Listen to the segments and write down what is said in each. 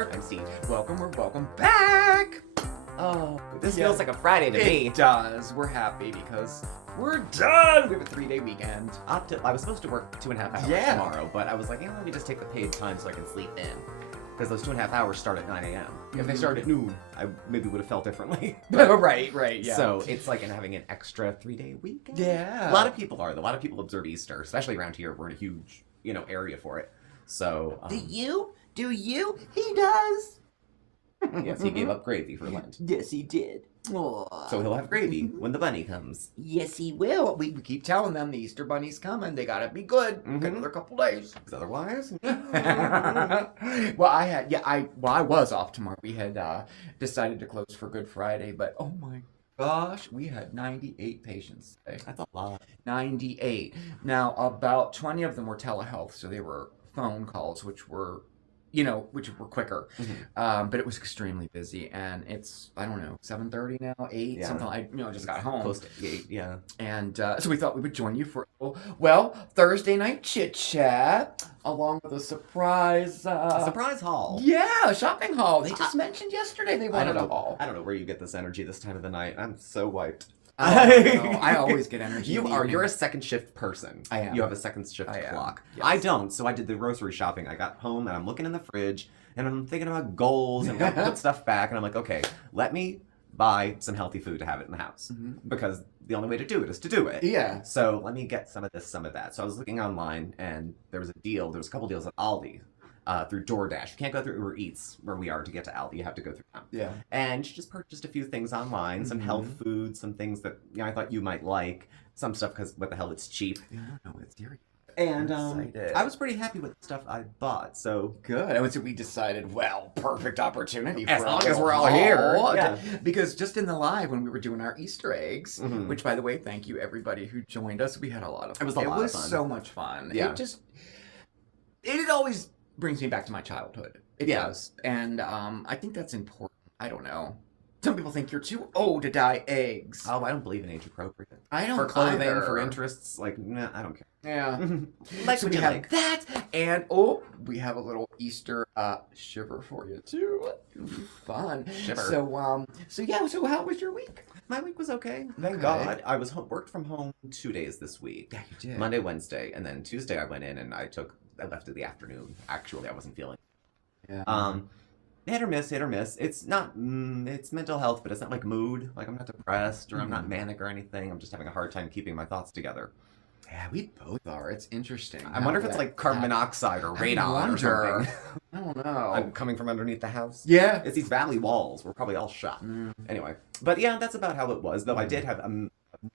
Marc. I'm Steve. We're welcome back. Oh, this feels like a Friday to me. It does. We're happy because we're done. We have a 3-day weekend. I was supposed to work 2.5 hours tomorrow, but I was like, let me just take the paid time so I can sleep in. Because those 2.5 hours start at 9 a.m. If they started at noon, I maybe would have felt differently. right, yeah. So it's like having an extra 3-day weekend. Yeah. A lot of people are, though. A lot of people observe Easter, especially around here. We're in a huge, area for it. So. Do you? He does. Yes, he gave up gravy for Lent. Yes, he did. Aww. So he'll have gravy when the bunny comes. Yes, he will. We keep telling them the Easter Bunny's coming. They gotta be good. Another couple days. Because otherwise. Well, I was off tomorrow. We had decided to close for Good Friday, but oh my gosh, we had 98 patients today. That's a lot. 98. Now, about 20 of them were telehealth, so they were phone calls, which were quicker. But it was extremly busy, and it's, I don't know, 7:30 now, 8, something like, just got home. Close to 8, yeah. And so we thought we would join you for, Thursday night chit chat, along with a surprise. A surprise haul. Yeah, a shopping haul. They just mentioned yesterday they wanted a haul. I don't know where you get this energy this time of the night. I'm so wiped. I always get energy. You're a second shift person. I am. You have a second shift clock. Yes. I don't. So I did the grocery shopping. I got home and I'm looking in the fridge and I'm thinking about goals and put stuff back, and I'm like, okay, let me buy some healthy food to have it in the house, because the only way to do it is to do it. Yeah. So let me get some of this, some of that. So I was looking online and there was a couple deals at ALDI. Through DoorDash. You can't go through Uber Eats where we are to get to ALDI. You have to go through them. Yeah. And she just purchased a few things online, some health food, some things that I thought you might like, some stuff because what the hell, it's cheap. Yeah, no, it's dairy. And I was pretty happy with the stuff I bought. So good. And so we decided, perfect opportunity as for long as we're all here. Yeah. Because just in the live when we were doing our Easter eggs, which by the way, thank you everybody who joined us. We had a lot of fun. It was so much fun. Yeah. It always brings me back to my childhood. It does. And I think that's important. I don't know. Some people think you're too old to dye eggs. Oh, I don't believe in age appropriate. I don't For clothing, either. for interests, I don't care. Yeah. Like so what we you have like. that, and we have a little Easter shiver for you too. It'll be fun. Shiver. So how was your week? My week was okay. Thank God. I was worked from home 2 days this week. Yeah, you did. Monday, Wednesday, and then Tuesday I went in and I left in the afternoon. Actually, I wasn't feeling. Yeah. Hit or miss. It's not. It's mental health, but it's not like mood. Like I'm not depressed or I'm not manic or anything. I'm just having a hard time keeping my thoughts together. Yeah, we both are. It's interesting. I wonder if it's like carbon monoxide or radon or something. I don't know. I'm coming from underneath the house. Yeah. It's these valley walls. We're probably all shot. Anyway, but yeah, that's about how it was. Though I did have a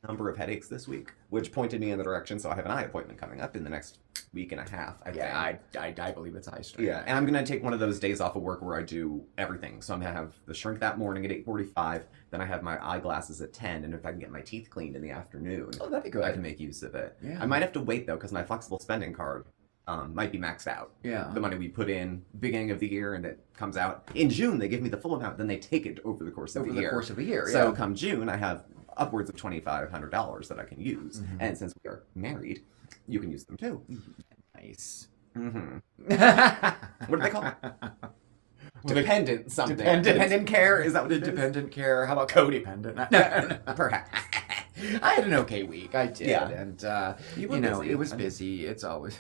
number of headaches this week, which pointed me in the direction. So I have an eye appointment coming up in the next week and a half. I believe it's eye strain. Yeah, and I'm gonna take one of those days off of work where I do everything. So I'm gonna have the shrink that morning at 8:45. Then I have my eyeglasses at 10, and if I can get my teeth cleaned in the afternoon, that'd be good. I can make use of it. Yeah. I might have to wait though, because my flexible spending card might be maxed out. Yeah. The money we put in beginning of the year, and it comes out in June. They give me the full amount, then they take it over the course of the year. So come June, I have upwards of $2,500 that I can use, and since we are married, you can use them too. Nice. What do they call it? Dependent something. Dependent care? Is that what it is? Dependent care. How about codependent? Perhaps. I had an okay week. I did. Yeah. And, busy. it was busy. It's always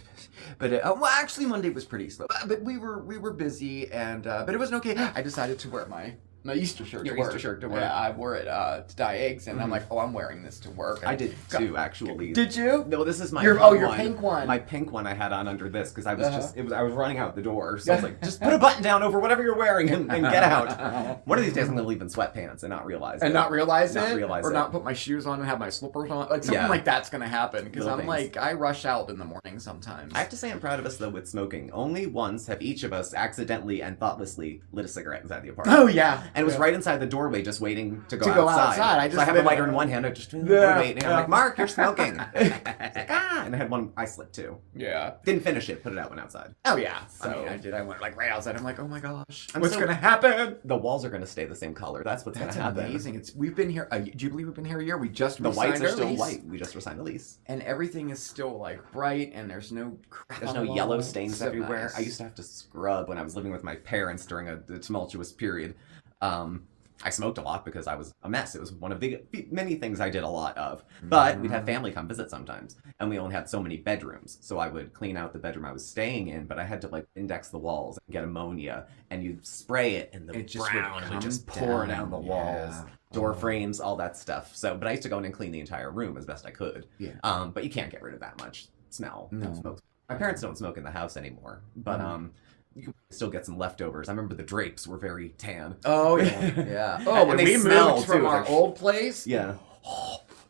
busy. But, actually Monday was pretty slow. But we were busy, and, but it was okay. I decided to wear my Easter shirt. Your Easter shirt to work. Yeah, I wore it to dye eggs, and I'm like, I'm wearing this to work. And I did too, actually. Did you? No, this is my your pink one. My pink one I had on under this because I was I was running out the door, so I was like, just put a button down over whatever you're wearing and get out. One of these days I'm gonna leave in sweatpants and not realize it. Or not put my shoes on and have my slippers on. Like something like that's gonna happen because I'm like, I rush out in the morning sometimes. I have to say I'm proud of us though with smoking. Only once have each of us accidentally and thoughtlessly lit a cigarette inside the apartment. Oh yeah. And it was right inside the doorway, just waiting to go outside. So I have a lighter in one hand. I just waiting. And I'm like, Mark, you're smoking. Like, and I had one. I slipped too. Yeah. Didn't finish it. Put it out. Went outside. Oh yeah. So I did. I went like right outside. I'm like, oh my gosh, what's gonna happen? The walls are gonna stay the same color. That's what's gonna happen. Amazing. We've been here. Do you believe we've been here a year? We just the whites are still lease. white. We just resigned the lease, and everything is still like bright, and there's no crap. There's on no the yellow wall. stains So everywhere. nice. I used to have to scrub when I was living with my parents during a tumultuous period. I smoked a lot because I was a mess. It was one of the many things I did a lot of. But we'd have family come visit sometimes, and we only had so many bedrooms. So I would clean out the bedroom I was staying in, but I had to like index the walls and get ammonia, and you'd spray it, and the brown would just pour down the walls, door frames, all that stuff. So, but I used to go in and clean the entire room as best I could. Yeah. But you can't get rid of that much smell. No. Smoke. My parents don't smoke in the house anymore, but you can still get some leftovers. I remember the drapes were very tan. Oh yeah, yeah. Oh, And when they we smell, moved from too. our Like- old place, Yeah.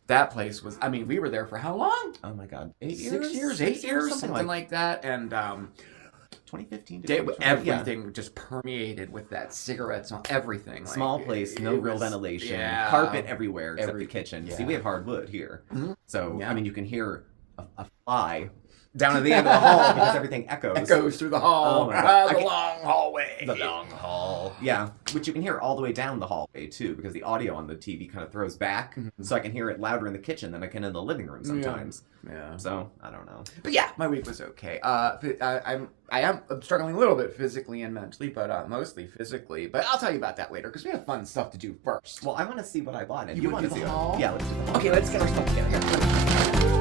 that place was. I mean, we were there for how long? Oh my God. 8 years, something like that. And 2015 to 2020. everything just permeated with that cigarettes on everything. Like, Small place, no it real was- ventilation, yeah. carpet everywhere except Every- the kitchen. yeah. See, we have hardwood here, so Yeah. I mean, you can hear a fly down at the end of the hall because everything echoes. Echoes through the hall. Oh my God. The long hallway. The long hall. Yeah, which you can hear all the way down the hallway too, because the audio on the TV kind of throws back, so I can hear it louder in the kitchen than I can in the living room sometimes. Yeah. So I don't know. But yeah, my week was okay. I'm struggling a little bit physically and mentally, but mostly physically. But I'll tell you about that later because we have fun stuff to do first. Well, I want to see what I bought, and You you wanna want to do see the it. haul? Yeah, let's do the haul. Okay, let's get our stuff together.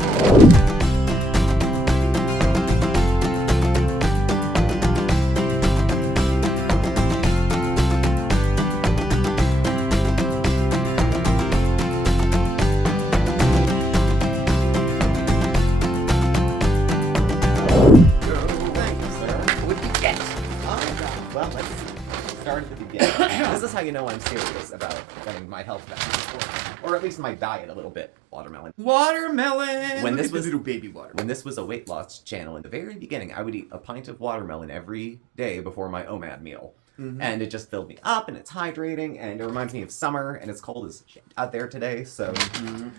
Here. Thank you, sir. What did you get? Well, let's start at the beginning. This is how you know I'm serious about getting my health back, or at least my diet a little bit. Watermelon. Watermelon. When Look this at the was- little baby watermelon. When this was a weight loss channel in the very beginning, I would eat a pint of watermelon every day before my OMAD meal. And it just filled me up, and it's hydrating, and it reminds me of summer, and it's cold as shit out there today. So,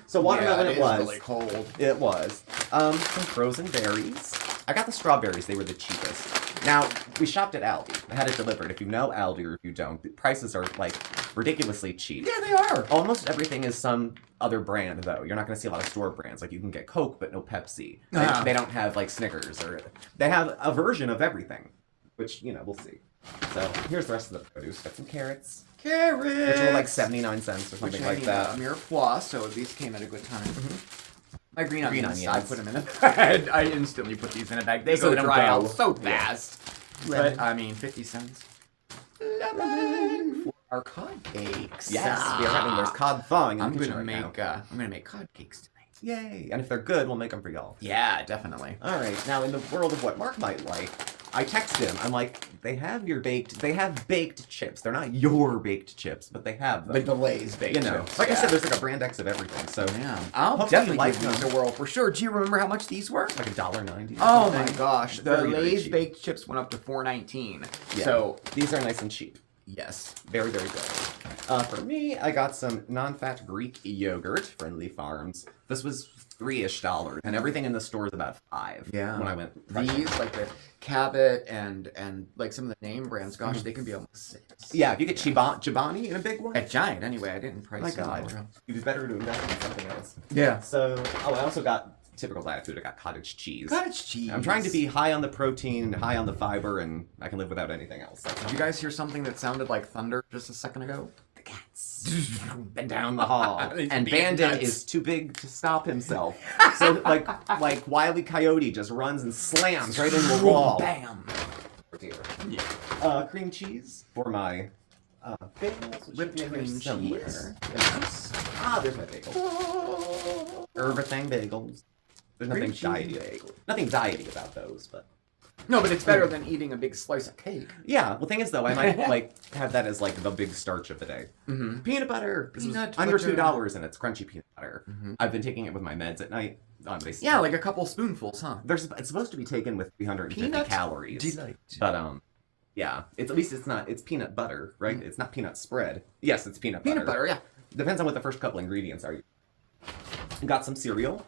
so watermelon yeah, it was. really cold. It was. Some frozen berries. I got the strawberries. They were the cheapest. Now, we shopped at ALDI. I had it delivered. If you know ALDI or if you don't, the prices are, like, ridiculously cheap. Yeah, they are. Almost everything is some other brand, though. You're not going to see a lot of store brands. Like, you can get Coke, but no Pepsi. They don't have, like, Snickers. Or they have a version of everything, which, you know, we'll see. So, here's the rest of the produce. Got some carrots. Carrots. Which were like 79 cents or something like that. Mirepoix, so these came at a good time. My green onions, I onions. put them in a bag. I instantly put these in a bag. They So go they don't dry go. out so Yeah. fast. Lemon. But, I mean, 50 cents. Lemon for our cod cakes. Yes, we are having there's cod thawing in I'm the kitchen gonna right make now. I'm gonna make cod cakes tonight. Yay! And if they're good, we'll make them for y'all. Yeah, definitely. All right. Now, in the world of what Mark might like, I text him. I'm like, they have baked chips. They're not your baked chips, but they have them. Like the Lay's baked you know, chips. like I yeah. said, there's like a brand X of everything. So Yeah, I'll Hopefully definitely you like give these them. a whirl for sure. Do you remember how much these were? like $1.90. Oh my gosh, the Very, very Lay's cheap. baked chips went up to $4.19. Yeah. So These are nice and cheap. yes, Very, very good. For me, I got some non-fat Greek yogurt, Friendly Farms. This was $3-ish, and everything in the store is about $5. Yeah. When I went. these like the Cabot and like some of the name brands. Gosh, they can be almost $6. Yeah, if you get Chibani in a big one, At Giant anyway. I didn't price my them God, all. you'd be better to invest in something else. Yeah. So, I also got typical diet food. I got cottage cheese. Cottage cheese. I'm trying to be high on the protein, high on the fiber, and I can live without anything else. Did you guys hear something that sounded like thunder just a second ago? The cats. And down the hall. He's And being Bandit nuts. is too big to stop himself. So like Wile E. Coyote just runs and slams right into the wall. Bam. Oh, dear. Yeah. Cream cheese for my bagels. Which Whipped should be in here cream somewhere. cheese. Yes. There's my bagel. Everything bagels. There's Cream nothing cheese diety. bagel. Nothing diety about those, but No, but it's better than eating a big slice of cake. yeah. Well, thing is though, I might like have that as like the big starch of the day. Mm-hmm. Peanut butter. This was Peanut under butter. $2, and it's crunchy peanut butter. Mm-hmm. I've been taking it with my meds at night. Yeah, like a couple spoonfuls, huh? It's supposed to be taken with 350 Peanut calories. Delight. But Yeah, at least it's peanut butter, right? It's not peanut spread. Yes, it's peanut butter. Peanut butter, yeah. Depends on what the first couple ingredients are. Got some cereal.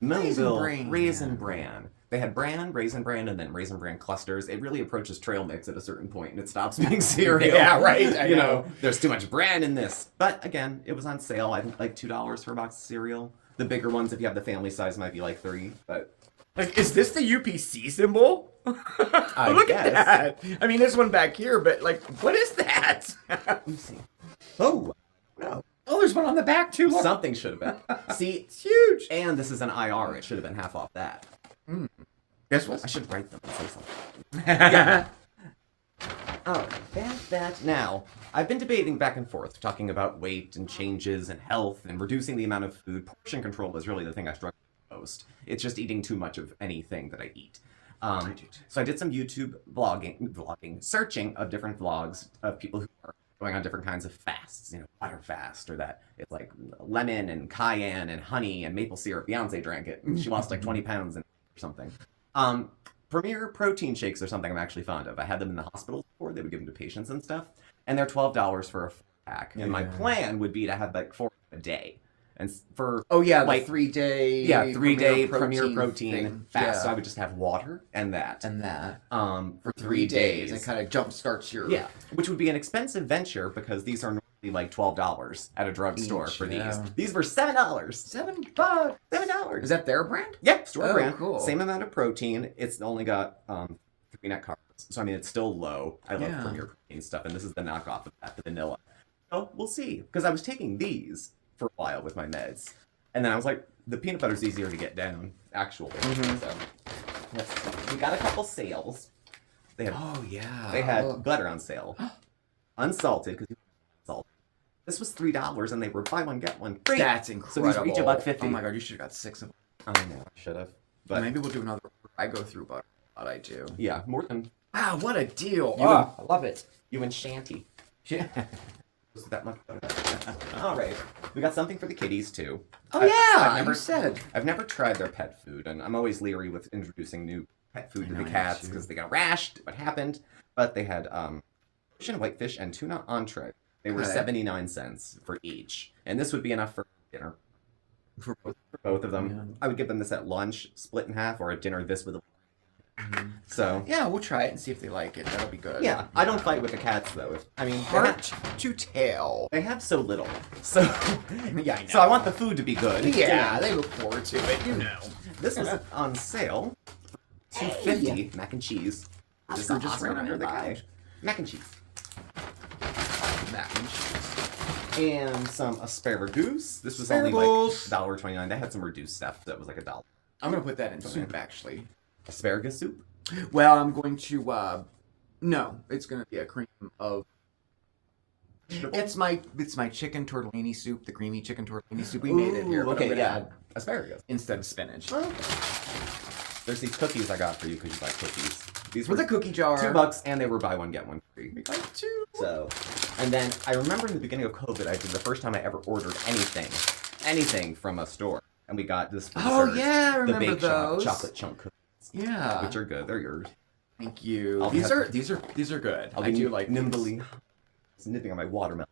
Raisin Bran. They had bran, Raisin Bran, and then Raisin Bran clusters. It really approaches trail mix at a certain point, and it stops being cereal. Yeah, right. You know, there's too much bran in this. But again, it was on sale. I think like $2 for a box of cereal. The bigger ones, if you have the family size, might be like $3. But like, is this the UPC symbol? Look at that. I mean, there's one back here, but like, what is that? Let me see. Oh, no. Oh, there's one on the back too. Look. Something should have been. See, it's huge. And this is an IR. It should have been half off that. Guess what? I should write them and say something. Yeah. Oh, that. Now, I've been debating back and forth, talking about weight and changes and health and reducing the amount of food. Portion control is really the thing I struggle with most. It's just eating too much of anything that I eat. So I did some YouTube vlogging, searching of different vlogs of people who are going on different kinds of fasts, you know, water fast, or that it's like lemon and cayenne and honey and maple syrup. Beyonce drank it. She lost like 20 pounds or something. Premier protein shakes are something I'm actually fond of. I had them in the hospital before. They would give them to patients and stuff. And they're $12 for a pack. And my plan would be to have like 4 a day. And for like 3-day Premier protein fast. Yeah. So I would just have water and that. For 3 days. And kind of jumpstarts your... Yeah, which would be an expensive venture because these are normally like $12 at a drugstore for these. Yeah. These were $7. $7. Is that their brand? Yep, store brand. Cool. Same amount of protein. It's only got 3 net carbs. So I mean, it's still low. I love Premier protein stuff, and this is the knockoff of that, the vanilla. So we'll see. Because I was taking these for a while with my meds. And then I was like, the peanut butter's easier to get down, actually. So let's see. We got a couple sales. They had, They had butter on sale. Unsalted, because salt. This was $3, and they were buy one, get one free. That's incredible. So these were each $1.50. Oh my god, you should have got 6 of them. I know, I should have. But maybe we'll do another. I go through butter. But I do. Yeah, more than... Wow, what a deal. I love it. You and Shanty. Was that much better? All right. We got something for the kitties, too. Oh, I've never tried their pet food, and I'm always leery with introducing new pet food to the cats because they got rashed. What happened? But they had fish and whitefish and tuna entree. They were 79 cents for each. And this would be enough for dinner. For both of them. Yeah. I would give them this at lunch, split in half, or at dinner, this with a... So yeah, we'll try it and see if they like it. That'll be good. Yeah, I don't fight with the cats though. Heart to tail. They have so little. So yeah, I know. So I want the food to be good. Yeah, they look forward to it. You know. This was on sale. $2.50 mac and cheese. Just ran under the couch. Mac and cheese. Mac and cheese. And some asparagus. This was only like $1.29. They had some reduced stuff that was like $1. I'm gonna put that in soup actually. Asparagus soup? Well, I'm going to, no, it's going to be a cream of, it's my chicken tortellini soup, the creamy chicken tortellini soup. We made it here. Okay, add asparagus. Instead of spinach. Oh. There's these cookies I got for you because you like cookies. These were the cookie jar. $2 and they were buy one, get one free. We got 2. So, and then I remember in the beginning of COVID, I did the first time I ever ordered anything from a store. And we got this. I remember the Bake those. Shop chocolate chunk cookies. Yeah, which are good. They're yours. Thank you. These are good. I do like nimbly nipping on my watermelon.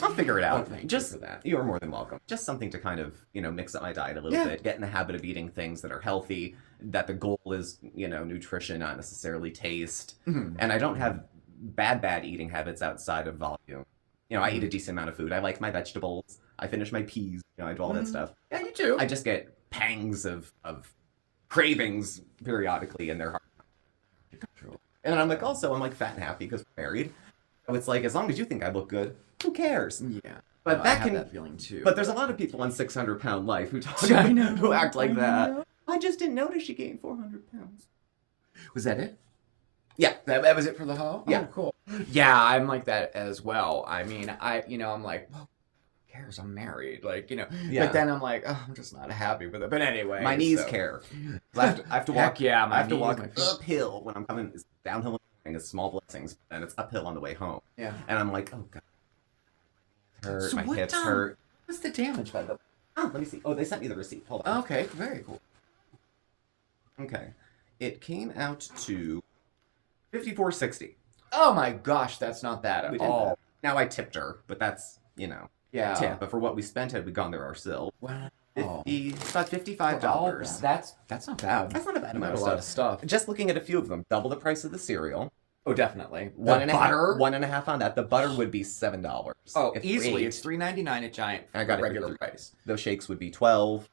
I'll figure it out. Just for that. You are more than welcome. Just something to kind of, mix up my diet a little bit. Get in the habit of eating things that are healthy. That the goal is, nutrition, not necessarily taste. Mm-hmm. And I don't have bad eating habits outside of volume. I eat a decent amount of food. I like my vegetables. I finish my peas. I do all that stuff. Yeah, you do. I just get pangs of cravings periodically, and they're hard. And I'm like, I'm like fat and happy because we're married. So it's like, as long as you think I look good, who cares? Yeah. But I have that feeling too. But there's a lot of people on 600-pound life who who act like that. I just didn't notice you gained 400 pounds. Was that it? Yeah. That was it for the haul? Yeah. Oh, cool. Yeah, I'm like that as well. I mean, I'm like, well, who cares? I'm married. Like, Yeah. But then I'm like, oh, I'm just not happy with it. But anyway. My knees care. I have to walk. I have to walk uphill when I'm coming. It's downhill and it's small blessings, and it's uphill on the way home. Yeah. And I'm like, oh god. Hurt. So my hips hurt. What's the damage by the way? Oh, let me see. Oh, they sent me the receipt. Hold on. Okay, very cool. Okay. It came out to $54.60. Oh my gosh, that's not bad at all. Now I tipped her, but that's, Yeah. tip. But for what we spent, had we gone there ourselves, Wow. it's about $55. That's not bad. That's not a bad amount That's of a lot of stuff. Just looking at a few of them, double the price of the cereal. Oh, definitely. One and butter? a half on that. The butter would be $7. Oh, easily. It's $3.99 at Giant. I got regular price. Those shakes would be $12.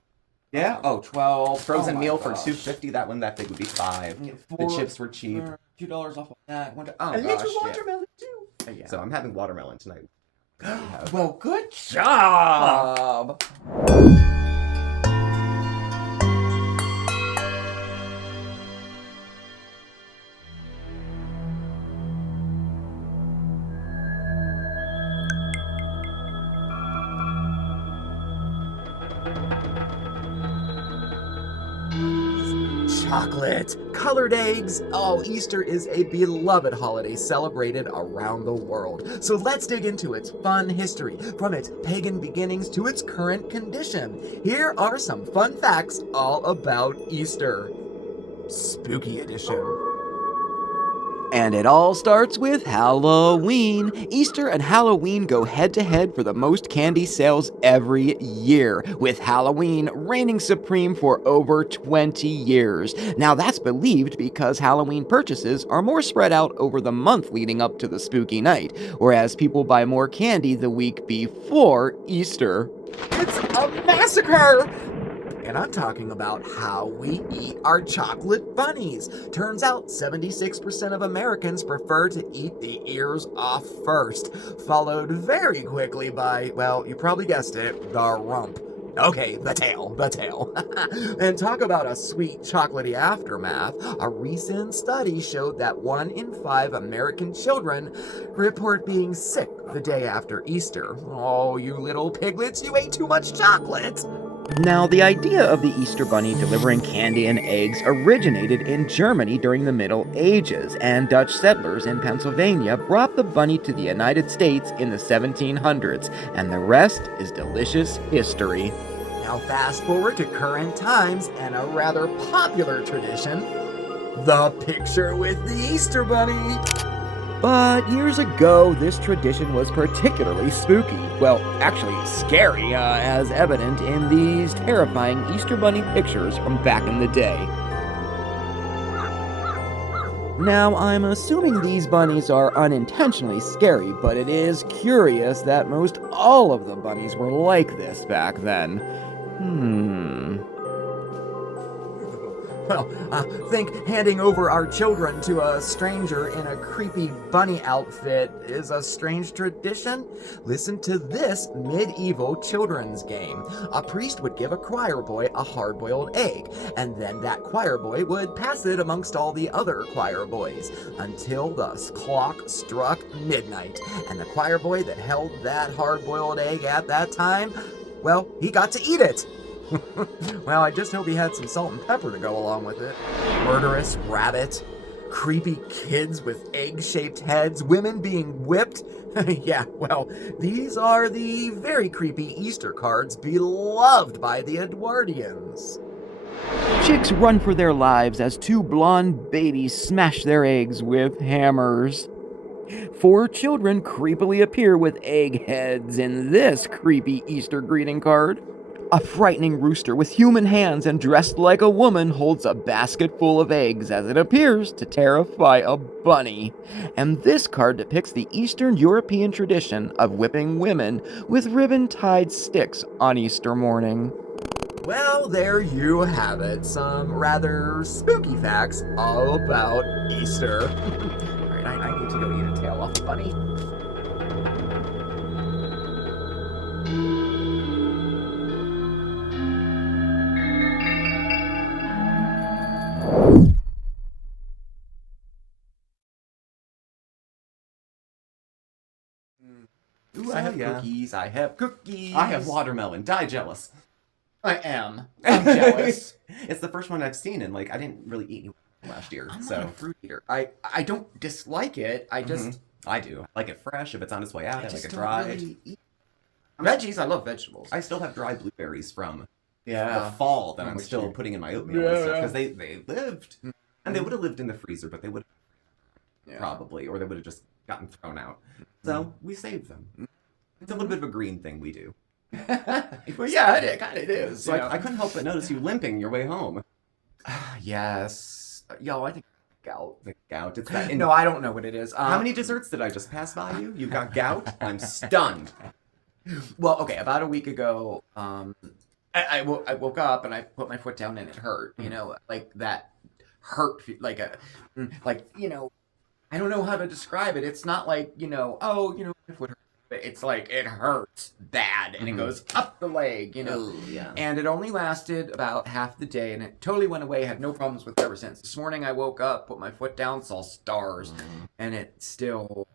Yeah. Oh, 12. Frozen meal for $2.50. That big would be $5. The chips were cheap. $2 off of that. A little watermelon too. Yeah. So I'm having watermelon tonight. Well, good job. Chocolate, colored eggs. Oh, Easter is a beloved holiday celebrated around the world. So let's dig into its fun history, from its pagan beginnings to its current condition. Here are some fun facts all about Easter. Spooky edition. And it all starts with Halloween. Easter and Halloween go head-to-head for the most candy sales every year, with Halloween reigning supreme for over 20 years. Now that's believed because Halloween purchases are more spread out over the month leading up to the spooky night, whereas people buy more candy the week before Easter. It's a massacre! And I'm talking about how we eat our chocolate bunnies. Turns out 76% of Americans prefer to eat the ears off first, followed very quickly by, well, you probably guessed it, the rump. Okay, the tail. And talk about a sweet chocolatey aftermath. A recent study showed that 1 in 5 American children report being sick the day after Easter. Oh, you little piglets, you ate too much chocolate. Now, the idea of the Easter Bunny delivering candy and eggs originated in Germany during the Middle Ages, and Dutch settlers in Pennsylvania brought the bunny to the United States in the 1700s, and the rest is delicious history. Now, fast forward to current times and a rather popular tradition, the picture with the Easter Bunny. But years ago, this tradition was particularly spooky. Well, actually scary, as evident in these terrifying Easter Bunny pictures from back in the day. Now, I'm assuming these bunnies are unintentionally scary, but it is curious that most all of the bunnies were like this back then. Well, think handing over our children to a stranger in a creepy bunny outfit is a strange tradition? Listen to this medieval children's game. A priest would give a choir boy a hard-boiled egg, and then that choir boy would pass it amongst all the other choir boys until the clock struck midnight. And the choir boy that held that hard-boiled egg at that time, well, he got to eat it. Well, I just hope he had some salt and pepper to go along with it. Murderous rabbit, creepy kids with egg-shaped heads, women being whipped. Yeah, well, these are the very creepy Easter cards beloved by the Edwardians. Chicks run for their lives as 2 blonde babies smash their eggs with hammers. 4 children creepily appear with egg heads in this creepy Easter greeting card. A frightening rooster with human hands and dressed like a woman holds a basket full of eggs as it appears to terrify a bunny. And this card depicts the Eastern European tradition of whipping women with ribbon-tied sticks on Easter morning. Well, there you have it. Some rather spooky facts all about Easter. Alright, I need to go eat a tail off a bunny. Ooh, I have cookies. I have cookies. I have watermelon. Die jealous. I am. I'm jealous. It's the first one I've seen, and I didn't really eat any last year. I'm not a fruit eater. I don't dislike it. I just I do. I like it fresh. If it's on its way out, I like it dried. Really eat. Veggies. I love vegetables. I still have dried blueberries from the fall that I'm still putting in my oatmeal and stuff because they lived. And they would have lived in the freezer, but they would have probably, or they would have just gotten thrown out. So we saved them. It's a little bit of a green thing we do. Well, yeah, it kind of is. So I couldn't help but notice you limping your way home. Yes. Yo, I think gout. The gout. It's that. No, I don't know what it is. How many desserts did I just pass by you? You got gout? I'm stunned. Well, okay, about a week ago, I woke up and I put my foot down and it hurt. You know, like that hurt, like you know, I don't know how to describe it. It's not like, you know, oh, you know, my foot hurts. It's like it hurts bad and it goes up the leg, you know. Yeah. And it only lasted about half the day and it totally went away. Had no problems with it ever since. This morning I woke up, put my foot down, saw stars, and it's still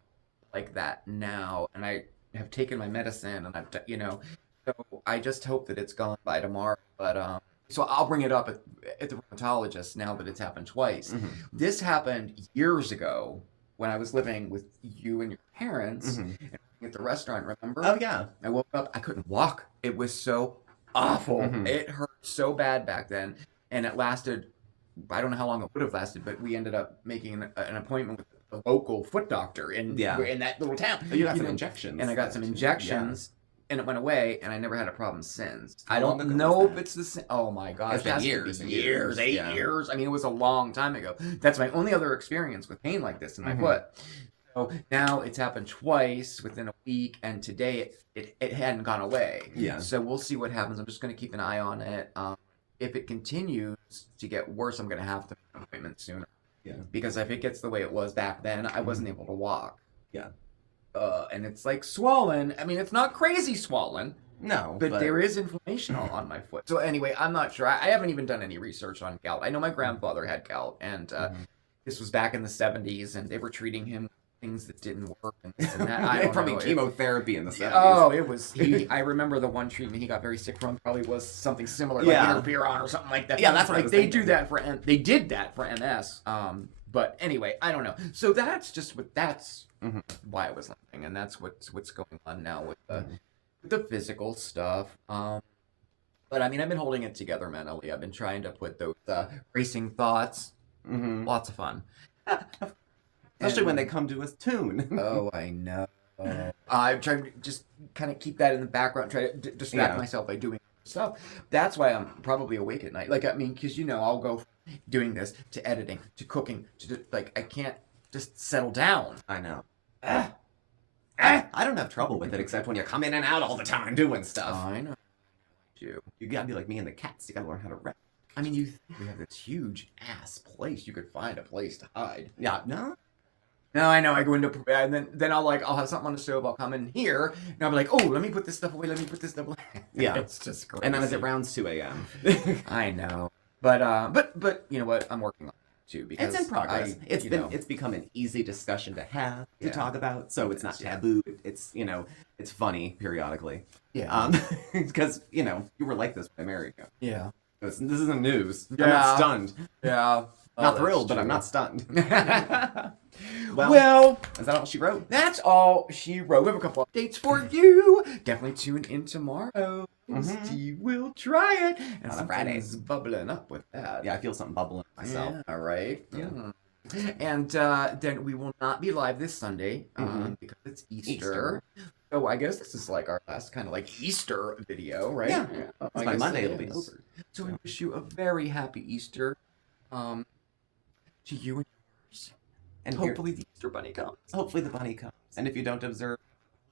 like that now. And I have taken my medicine and I've, you know, so I just hope that it's gone by tomorrow. But so I'll bring it up at the rheumatologist now that it's happened twice. This happened years ago when I was living with you and your parents. And at the restaurant, remember? Oh, yeah. I woke up, I couldn't walk. It was so awful. It hurt so bad back then. And it lasted, I don't know how long it would have lasted, but we ended up making an appointment with the local foot doctor in that little town. Oh, you got some injections. And I got some injections, and it went away, and I never had a problem since. I don't know if it's the same. Oh, my gosh. It's been years. 8 years. I mean, it was a long time ago. That's my only other experience with pain like this in my foot. So now it's happened twice within a week, and today it hadn't gone away. Yeah. So we'll see what happens. I'm just going to keep an eye on it. If it continues to get worse, I'm going to have to make an appointment sooner. Yeah. Because if it gets the way it was back then, I wasn't able to walk. Yeah. And it's like swollen. I mean, it's not crazy swollen. No. But there is inflammation on my foot. So anyway, I'm not sure. I haven't even done any research on gout. I know my grandfather had gout, and this was back in the 70s, and they were treating him with things that didn't work and this and that. I don't probably know. chemotherapy in the 70s. Oh, it was. I remember the one treatment he got very sick from probably was something similar, like interferon or something like that. Yeah, that's what I was they thinking. do that for. They did that for MS. But anyway, I don't know. So that's just what. That's why I was limping, and that's what's going on now with the physical stuff. But I mean, I've been holding it together mentally. I've been trying to put those racing thoughts. Lots of fun. Especially when they come to a tune. Oh, I know. I've tried to just kind of keep that in the background, try to distract myself by doing stuff. That's why I'm probably awake at night. Like, I mean, because, you know, I'll go from doing this to editing to cooking to, like, I can't just settle down. I know. I don't have trouble with it, except when you come in and out all the time doing stuff. I know. You gotta be like me and the cats. You gotta learn how to rest. I mean, you think we have this huge ass place. You could find a place to hide. Yeah, no? No, I know. I go into and then I'll have something on the stove. I'll come in here and I'll be like, oh, let me put this stuff away. Let me put this stuff away. Yeah, it's just crazy. And then as it rounds 2 a.m. I know, but you know what? I'm working on it too because it's in progress. It's become an easy discussion to have to talk about, so it's not taboo. It's it's funny periodically. Yeah. Because you were like this when I married you. Yeah. This isn't news. Yeah. I'm not stunned. Yeah. Not thrilled, but I'm not stunned. Well, is that all she wrote? That's all she wrote. We have a couple updates for you. Definitely tune in tomorrow. Steve will try it. And On a Friday. something's bubbling up with that. Yeah, I feel something bubbling myself. Yeah, all right. Yeah. And then we will not be live this Sunday because it's Easter. So I guess this is like our last kind of like Easter video, right? Yeah. I By guess Monday it it'll be is. over. So we wish you a very happy Easter. To you and yours. And hopefully the Easter Bunny comes. Hopefully the bunny comes. And if you don't observe,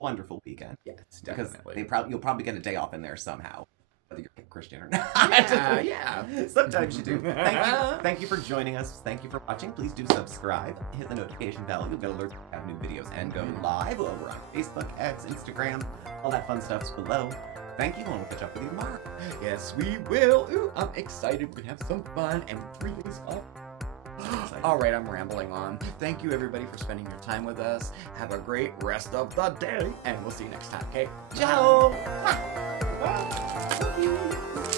wonderful weekend. Yes, because definitely. you'll probably get a day off in there somehow, whether you're Christian or not. Yeah. Sometimes you do. Thank you for joining us. Thank you for watching. Please do subscribe. Hit the notification bell. You'll get alerts when we have new videos and go live over on Facebook, X, Instagram. All that fun stuff's below. Thank you, and we'll catch up with you tomorrow. Yes, we will. Ooh, I'm excited. We have some fun and 3 days off. All right, I'm rambling on. Thank you, everybody, for spending your time with us. Have a great rest of the day, and we'll see you next time, okay? Ciao! Bye.